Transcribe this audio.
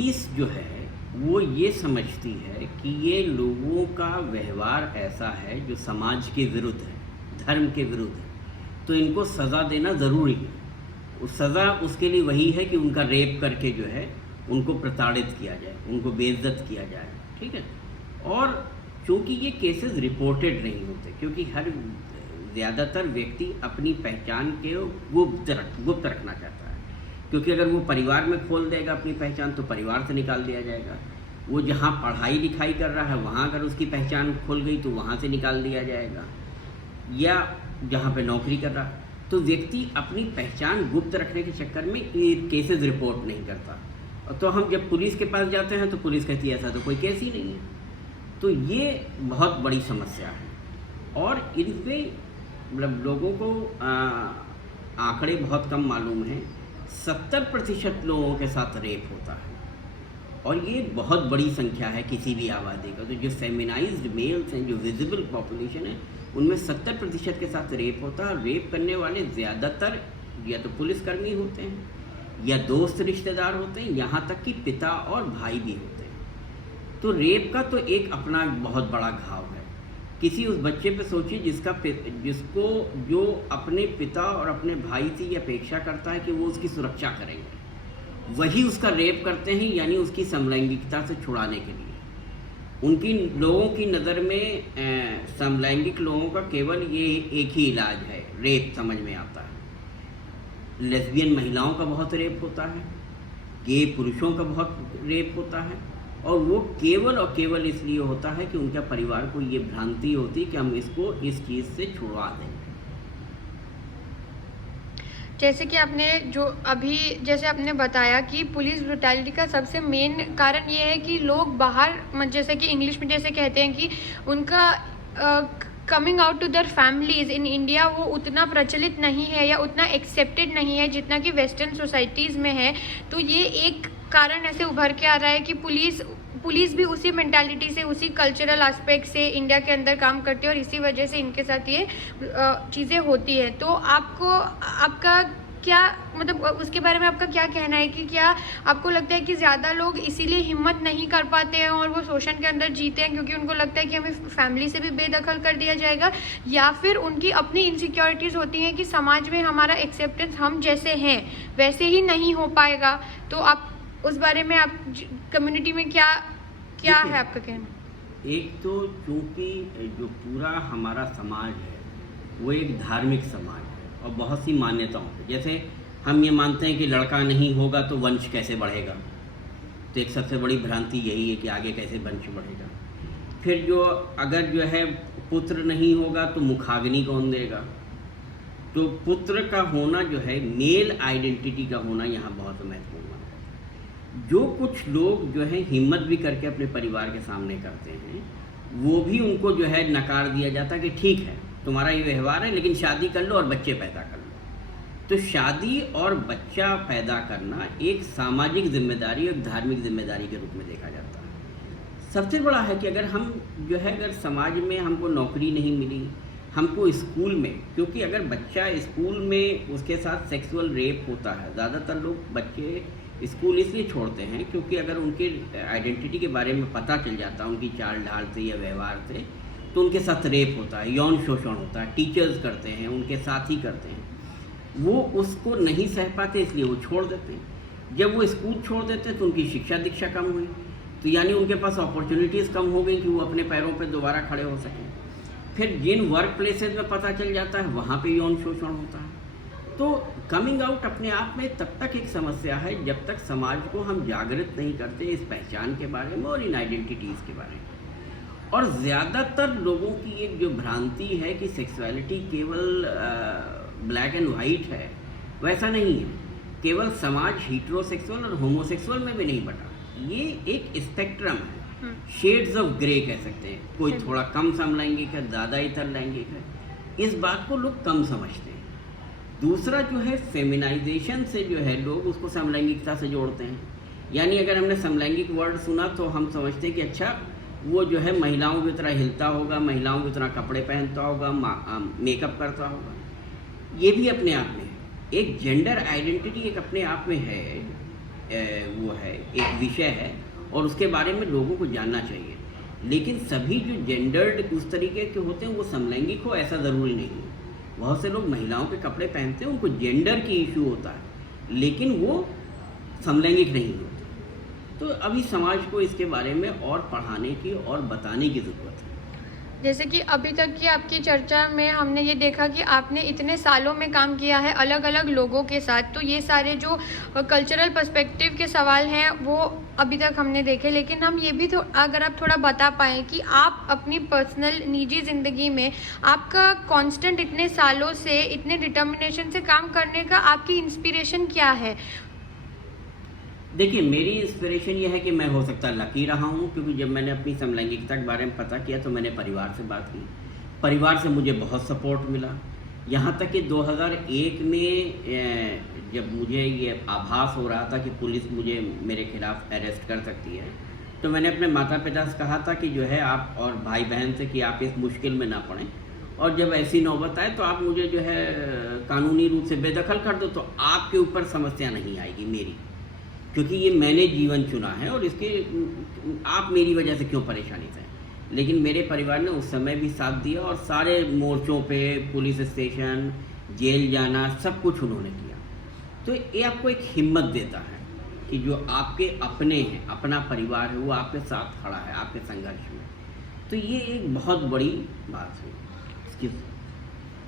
Police जो है वो ये समझती है कि ये लोगों का व्यवहार ऐसा है जो समाज के विरुद्ध है, धर्म के विरुद्ध है, तो इनको सज़ा देना ज़रूरी है। उस सज़ा उसके लिए वही है कि उनका रेप करके जो है उनको प्रताड़ित किया जाए, उनको बेइज्जत किया जाए, ठीक है। और चूँकि ये केसेस रिपोर्टेड नहीं होते, क्योंकि हर ज़्यादातर व्यक्ति अपनी पहचान के गुप्त रखना चाहता है, क्योंकि अगर वो परिवार में खोल देगा अपनी पहचान तो परिवार से निकाल दिया जाएगा। वो जहाँ पढ़ाई लिखाई कर रहा है वहाँ अगर उसकी पहचान खुल गई तो वहाँ से निकाल दिया जाएगा, या जहाँ पे नौकरी कर रहा है। तो व्यक्ति अपनी पहचान गुप्त रखने के चक्कर में ये केसेस रिपोर्ट नहीं करता। तो हम जब पुलिस के पास जाते हैं तो पुलिस कहती है ऐसा तो कोई केस ही नहीं है। तो ये बहुत बड़ी समस्या है और इन पे मतलब लोगों को आंकड़े बहुत कम मालूम हैं। 70% लोगों के साथ रेप होता है और ये बहुत बड़ी संख्या है किसी भी आबादी का। तो जो फेमिनाइज्ड मेल्स हैं, जो विजिबल पॉपुलेशन है, उनमें 70% के साथ रेप होता है। रेप करने वाले ज़्यादातर या तो पुलिसकर्मी होते हैं या दोस्त रिश्तेदार होते हैं, यहाँ तक कि पिता और भाई भी होते हैं। तो रेप का तो एक अपना बहुत बड़ा घाव है। किसी उस बच्चे पे सोचिए जिसको जो अपने पिता और अपने भाई से ये अपेक्षा करता है कि वो उसकी सुरक्षा करेंगे, वही उसका रेप करते हैं, यानी उसकी समलैंगिकता से छुड़ाने के लिए। उनकी लोगों की नज़र में समलैंगिक लोगों का केवल ये एक ही इलाज है, रेप समझ में आता है। लेस्बियन महिलाओं का बहुत रेप होता है, गे पुरुषों का बहुत रेप होता है, और वो केवल और केवल इसलिए होता है कि उनके परिवार को ये भ्रांति होती है कि हम इसको इस चीज़ से छुड़वा देंगे। जैसे कि जैसे आपने बताया कि पुलिस ब्रुटैलिटी का सबसे मेन कारण ये है कि लोग बाहर, जैसे कि इंग्लिश में जैसे कहते हैं कि उनका coming out to their families in India वो उतना प्रचलित नहीं है या उतना एक्सेप्टेड नहीं है जितना कि वेस्टर्न सोसाइटीज़ में है। तो ये एक कारण ऐसे उभर के आ रहा है कि पुलिस भी उसी मेंटालिटी से, उसी कल्चरल एस्पेक्ट से इंडिया के अंदर काम करती है और इसी वजह से इनके साथ ये चीज़ें होती है। तो आपका क्या मतलब उसके बारे में आपका क्या कहना है कि क्या आपको लगता है कि ज़्यादा लोग इसीलिए हिम्मत नहीं कर पाते हैं और वो शोषण के अंदर जीते हैं क्योंकि उनको लगता है कि हमें फैमिली से भी बेदखल कर दिया जाएगा, या फिर उनकी अपनी इनसिक्योरिटीज़ होती हैं कि समाज में हमारा एक्सेप्टेंस हम जैसे हैं वैसे ही नहीं हो पाएगा? तो आप उस बारे में आप कम्युनिटी में क्या है आपका कहना? एक तो चूँकि जो पूरा हमारा समाज है वो एक धार्मिक समाज है और बहुत सी मान्यताओं पे, जैसे हम ये मानते हैं कि लड़का नहीं होगा तो वंश कैसे बढ़ेगा। तो एक सबसे बड़ी भ्रांति यही है कि आगे कैसे वंश बढ़ेगा। फिर जो अगर जो है पुत्र नहीं होगा तो मुखाग्नि कौन देगा। तो पुत्र का होना जो है, मेल आइडेंटिटी का होना यहाँ बहुत महत्वपूर्ण है। जो कुछ लोग जो है हिम्मत भी करके अपने परिवार के सामने करते हैं, वो भी उनको जो है नकार दिया जाता है कि ठीक है तुम्हारा ये व्यवहार है, लेकिन शादी कर लो और बच्चे पैदा कर लो। तो शादी और बच्चा पैदा करना एक सामाजिक जिम्मेदारी और धार्मिक जिम्मेदारी के रूप में देखा जाता है। सबसे बड़ा है कि अगर हम जो है अगर समाज में हमको नौकरी नहीं मिली, हमको स्कूल में, क्योंकि अगर बच्चा स्कूल में उसके साथ सेक्सुअल रेप होता है, ज़्यादातर लोग बच्चे स्कूल इसलिए छोड़ते हैं क्योंकि अगर उनके आइडेंटिटी के बारे में पता चल जाता है, उनकी चाल ढाल से या व्यवहार से, तो उनके साथ रेप होता है, यौन शोषण होता है, टीचर्स करते हैं, उनके साथ ही करते हैं, वो उसको नहीं सह पाते इसलिए वो छोड़ देते हैं। जब वो स्कूल छोड़ देते हैं तो उनकी शिक्षा दीक्षा कम हुई, तो यानी उनके पास अपॉर्चुनिटीज़ कम हो गई कि वो अपने पैरों पर दोबारा खड़े हो सकें। फिर जिन वर्क प्लेसेस में पता चल जाता है वहाँ पे यौन शोषण होता है। तो कमिंग आउट अपने आप में तब तक एक समस्या है जब तक समाज को हम जागृत नहीं करते इस पहचान के बारे में और इन आइडेंटिटीज़ के बारे में। और ज़्यादातर लोगों की एक जो भ्रांति है कि सेक्सुअलिटी केवल ब्लैक एंड वाइट है, वैसा नहीं है। केवल समाज हीट्रोसेक्सुअल और होमोसेक्सुअल में भी नहीं बटा, ये एक स्पेक्ट्रम है, शेड्स ऑफ ग्रे कह सकते हैं। कोई थोड़ा कम समलैंगिक है, ज़्यादा इतर लैंगिक है, इस बात को लोग कम समझते हैं। दूसरा जो है फेमिनाइजेशन से जो है लोग उसको समलैंगिकता से जोड़ते हैं, यानी अगर हमने समलैंगिक वर्ड सुना तो हम समझते हैं कि अच्छा वो जो है महिलाओं की तरह हिलता होगा, महिलाओं की तरह कपड़े पहनता होगा, मेकअप करता होगा। ये भी अपने आप में है, एक जेंडर आइडेंटिटी एक अपने आप में है वो है, एक विषय है और उसके बारे में लोगों को जानना चाहिए। लेकिन सभी जो जेंडर्ड उस तरीके के होते हैं वो समलैंगिक हो ऐसा ज़रूरी नहीं है। बहुत से लोग महिलाओं के कपड़े पहनते हैं, उनको जेंडर की इशू होता है लेकिन वो समलैंगिक नहीं होते। तो अभी समाज को इसके बारे में और पढ़ाने की और बताने की ज़रूरत है। जैसे कि अभी तक की आपकी चर्चा में हमने ये देखा कि आपने इतने सालों में काम किया है अलग अलग लोगों के साथ, तो ये सारे जो कल्चरल पर्सपेक्टिव के सवाल हैं वो अभी तक हमने देखे। लेकिन हम ये भी तो अगर आप थोड़ा बता पाएँ कि आप अपनी पर्सनल निजी ज़िंदगी में आपका कांस्टेंट इतने सालों से इतने डिटर्मिनेशन से काम करने का आपकी इंस्पिरेशन क्या है? देखिए, मेरी इंस्पिरेशन ये है कि मैं हो सकता है लकी रहा हूँ, क्योंकि जब मैंने अपनी समलैंगिकता के बारे में पता किया तो मैंने परिवार से बात की। परिवार से मुझे बहुत सपोर्ट मिला। यहाँ तक कि 2001 में जब मुझे ये आभास हो रहा था कि पुलिस मुझे मेरे खिलाफ अरेस्ट कर सकती है, तो मैंने अपने माता पिता से कहा था कि जो है आप और भाई बहन से कि आप इस मुश्किल में ना पड़ें, और जब ऐसी नौबत आए तो आप मुझे जो है कानूनी रूप से बेदखल कर दो, तो आपके ऊपर समस्या नहीं आएगी मेरी, क्योंकि ये मैंने जीवन चुना है और इसके आप मेरी वजह से क्यों परेशानी से। लेकिन मेरे परिवार ने उस समय भी साथ दिया और सारे मोर्चों पे, पुलिस स्टेशन, जेल जाना, सब कुछ उन्होंने किया। तो ये आपको एक हिम्मत देता है कि जो आपके अपने हैं, अपना परिवार है, वो आपके साथ खड़ा है आपके संघर्ष में। तो ये एक बहुत बड़ी बात है इसकी